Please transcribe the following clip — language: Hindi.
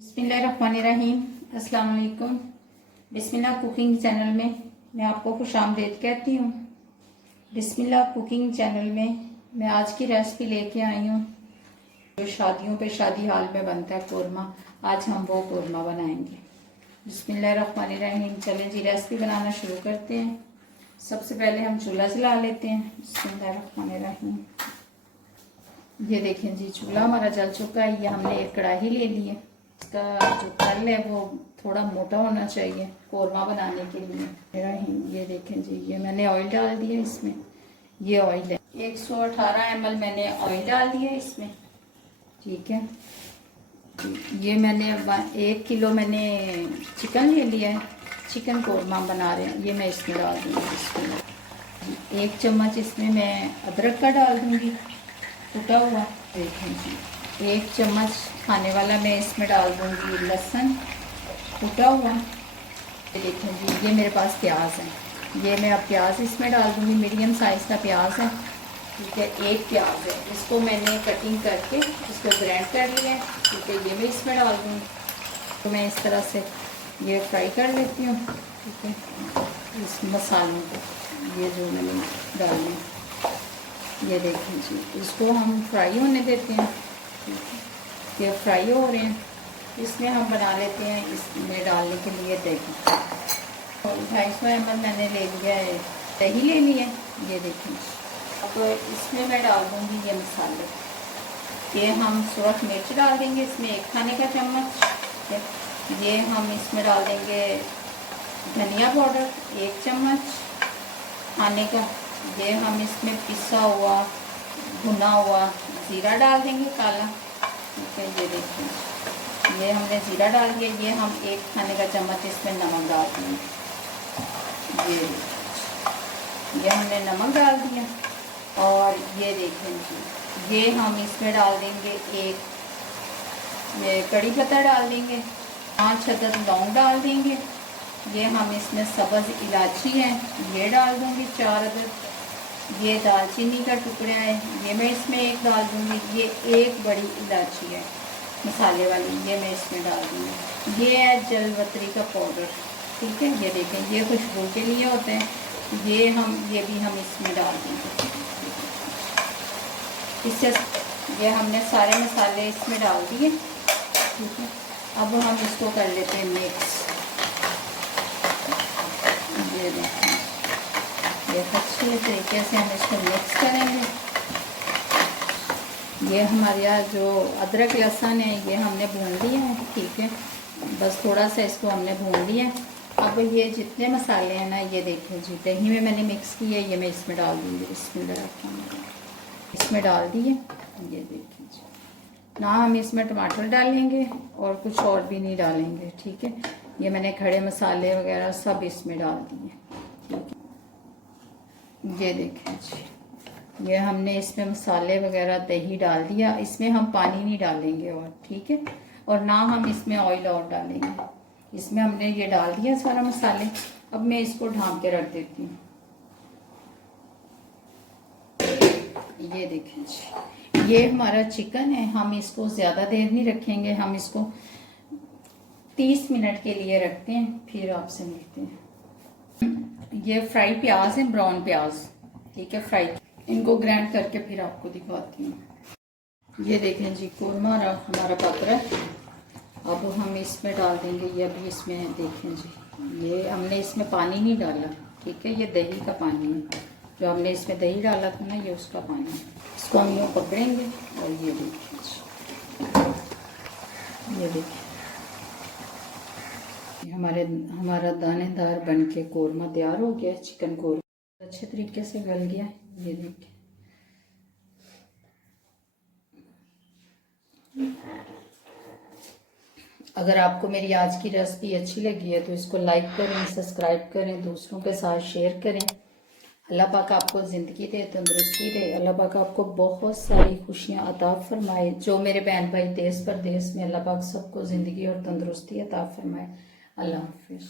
बिस्मिल्लाहिर्रहमानिर्रहीम। अस्सलाम वालेकुम। बिस्मिल्लाह कुकिंग चैनल में मैं आपको खुशामदीद कहती हूँ। बिस्मिल्लाह कुकिंग चैनल में मैं आज की रेसिपी लेके आई हूँ जो शादियों पे शादी हाल में बनता है कोरमा। आज हम वो कोरमा बनाएंगे। बिस्मिल्लाहिर्रहमानिर्रहीम। चलें जी रेसिपी बनाना शुरू करते हैं। सबसे पहले हम चूल्हा जला लेते हैं। बिस्मिल्लाहिर्रहमानिर्रहीम। ये देखें जी चूल्हा हमारा जल चुका है। ये हमने एक कढ़ाई ले ली है। इसका जो तल है वो थोड़ा मोटा होना चाहिए कोरमा बनाने के लिए। ये देखें जी ये मैंने ऑयल डाल दिया इसमें। ये ऑयल है 118 ml मैंने ऑयल डाल दिया इसमें। ठीक है, ये मैंने 1 किलो मैंने चिकन ले लिया है। चिकन कोरमा बना रहे हैं। ये मैं इसमें डाल दूँगी। इसमें 1 चम्मच इसमें मैं अदरक का डाल दूँगी टूटा हुआ। देखें जी 1 चम्मच खाने वाला मैं इसमें डाल दूँगी लहसुन टूटा हुआ। देखें जी ये मेरे पास प्याज है। ये मैं अब प्याज इसमें डाल दूँगी। मीडियम साइज़ का प्याज है। ठीक है, 1 प्याज है। इसको मैंने कटिंग करके इसको ग्राइंड कर लिया है। ठीक है, ये मैं इसमें डाल दूँगी। तो मैं इस तरह से ये फ्राई कर लेती हूँ। ठीक है, इस मसालों को ये जो मैंने डाले ये देखें जी इसको हम फ्राई होने देते हैं। ठीक है, ये फ्राई हो रहे हैं। इसमें हम बना लेते हैं इसमें डालने के लिए दही। और 250 ml मैंने ले लिया है दही ले लिया। ये देखें अब इसमें मैं डाल दूँगी ये मसाले। ये हम सुरख मिर्च डाल देंगे इसमें 1 खाने का चम्मच। ठीक है, ये हम इसमें डाल देंगे धनिया पाउडर 1 चम्मच खाने का। ये हम इसमें पिसा हुआ भुना हुआ ज़ीरा डाल देंगे काला। ठीक है, ये देखिए ये हमने ज़ीरा डाल दिया। ये हम 1 खाने का चम्मच इसमें नमक डाल देंगे। ये हमने नमक डाल दिया। और ये देखें जी ये हम इसमें डाल देंगे ये कड़ी पत्ता डाल देंगे। 5 अदद लौंग डाल देंगे। ये हम इसमें सब्ज़ इलायची है ये डाल दूँगी 4 अदद। ये दालचीनी का टुकड़ा है ये मैं इसमें 1 डाल दूँगी। ये 1 बड़ी इलायची है मसाले वाली ये मैं इसमें डाल दूँगी। ये है जलवतरी का पाउडर। ठीक है, ये देखें ये खुशबू के लिए होते हैं। ये भी हम इसमें डाल देंगे। इससे ये हमने सारे मसाले इसमें डाल दिए। ठीक है, अब हम इसको कर लेते हैं मिक्स। ये देखें ये अच्छे तरीके से हम इसको मिक्स करेंगे। ये हमारे यहाँ जो अदरक लहसुन है ये हमने भून लिया है। ठीक है, बस थोड़ा सा इसको हमने भून लिया। अब ये जितने मसाले हैं ना ये देखें जी दही में मैंने मिक्स किया ये मैं इसमें डाल दूँगी। इसमें डाल दिए। ये देखें जी ना हम इसमें टमाटर डालेंगे और कुछ और भी नहीं डालेंगे। ठीक है, ये मैंने खड़े मसाले वगैरह सब इसमें डाल दिए। ठीक है, ये देखें जी ये हमने इसमें मसाले वगैरह दही डाल दिया। इसमें हम पानी नहीं डालेंगे और ठीक है, और ना हम इसमें ऑयल और डालेंगे। इसमें हमने ये डाल दिया सारा मसाले। अब मैं इसको ढाँप के रख देती हूँ। ये देखें जी ये हमारा चिकन है। हम इसको ज़्यादा देर नहीं रखेंगे। हम इसको 30 मिनट के लिए रखते हैं फिर आपसे मिलते हैं। ये फ्राई प्याज है ब्राउन प्याज। ठीक है, फ्राई इनको ग्राइंड करके फिर आपको दिखाती हूँ। ये देखें जी कोरमा हमारा पक रहा है। अब हम इसमें डाल देंगे। ये अभी इसमें देखें जी ये हमने इसमें पानी नहीं डाला। ठीक है, ये दही का पानी है जो हमने इसमें दही डाला था ना ये उसका पानी है। इसको हम यूँ पकड़ेंगे और ये देखें ये देखिए हमारा दानेदार बन के कोरमा तैयार हो गया। चिकन कोरमा अच्छे तरीके से गल गया। ये देखिए अगर आपको मेरी आज की रेसिपी अच्छी लगी है तो इसको लाइक करें, सब्सक्राइब करें, दूसरों के साथ शेयर करें। अल्लाह पाक आपको ज़िंदगी दे, तंदुरुस्ती दे। अल्लाह पाक आपको बहुत सारी खुशियाँ अता फरमाए। जो मेरे बहन भाई देश परदेश में अल्लाह पाक सबको ज़िंदगी और तंदुरुस्ती अता फरमाए। अल्लाह हाफिज़।